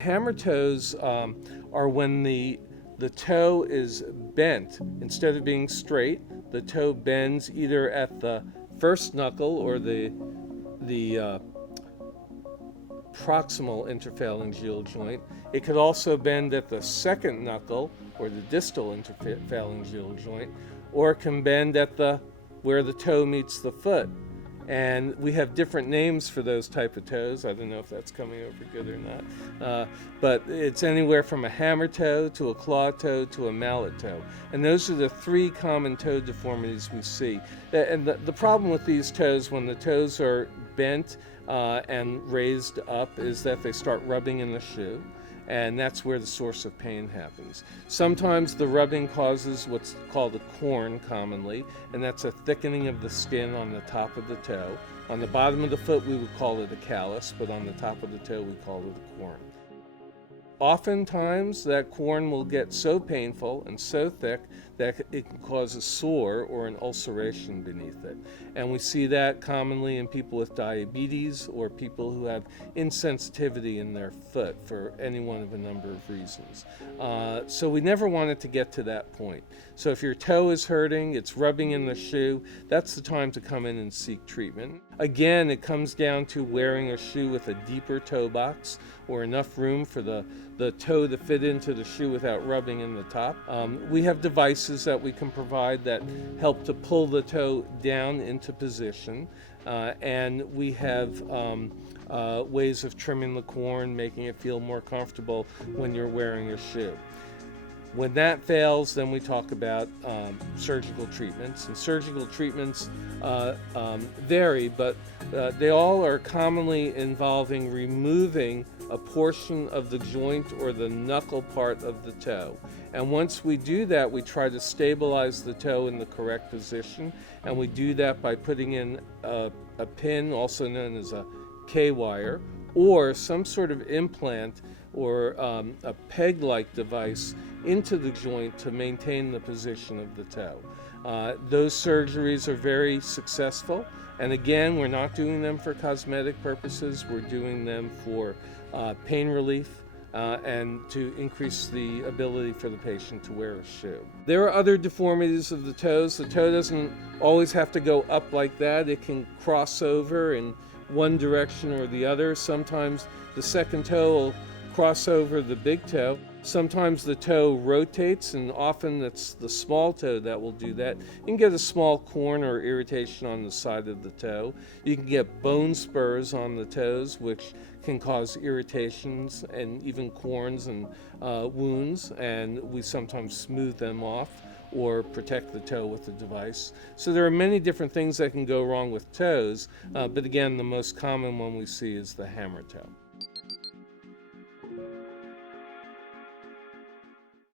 Hammer toes are when the toe is bent. Instead of being straight, the toe bends either at the first knuckle or the proximal interphalangeal joint. It could also bend at the second knuckle or the distal interphalangeal joint, or it can bend at where the toe meets the foot. And we have different names for those type of toes. I don't know if that's coming over good or not. But it's anywhere from a hammer toe to a claw toe to a mallet toe. And those are the three common toe deformities we see. And the problem with these toes, when the toes are bent and raised up, is that they start rubbing in the shoe. And that's where the source of pain happens. Sometimes the rubbing causes what's called a corn commonly, and that's a thickening of the skin on the top of the toe. On the bottom of the foot we would call it a callus, but on the top of the toe we call it a corn. Oftentimes that corn will get so painful and so thick that it can cause a sore or an ulceration beneath it. And we see that commonly in people with diabetes or people who have insensitivity in their foot for any one of a number of reasons. So we never want it to get to that point. So if your toe is hurting, it's rubbing in the shoe, that's the time to come in and seek treatment. Again, it comes down to wearing a shoe with a deeper toe box or enough room for the toe to fit into the shoe without rubbing in the top. We have devices that we can provide that help to pull the toe down into position, and we have ways of trimming the corn, making it feel more comfortable when you're wearing a shoe. When that fails, then we talk about surgical treatments. And surgical treatments vary, but they all are commonly involving removing a portion of the joint or the knuckle part of the toe. And once we do that, we try to stabilize the toe in the correct position, and we do that by putting in a pin, also known as a K-wire, or some sort of implant or a peg-like device into the joint to maintain the position of the toe. Those surgeries are very successful, and again, we're not doing them for cosmetic purposes, we're doing them for pain relief and to increase the ability for the patient to wear a shoe. There are other deformities of the toes. The toe doesn't always have to go up like that. It can cross over in one direction or the other. Sometimes the second toe will cross over the big toe. Sometimes the toe rotates, and often it's the small toe that will do that. You can get a small corn or irritation on the side of the toe. You can get bone spurs on the toes, which can cause irritations and even corns and wounds, and we sometimes smooth them off or protect the toe with a device. So there are many different things that can go wrong with toes, but again, the most common one we see is the hammer toe.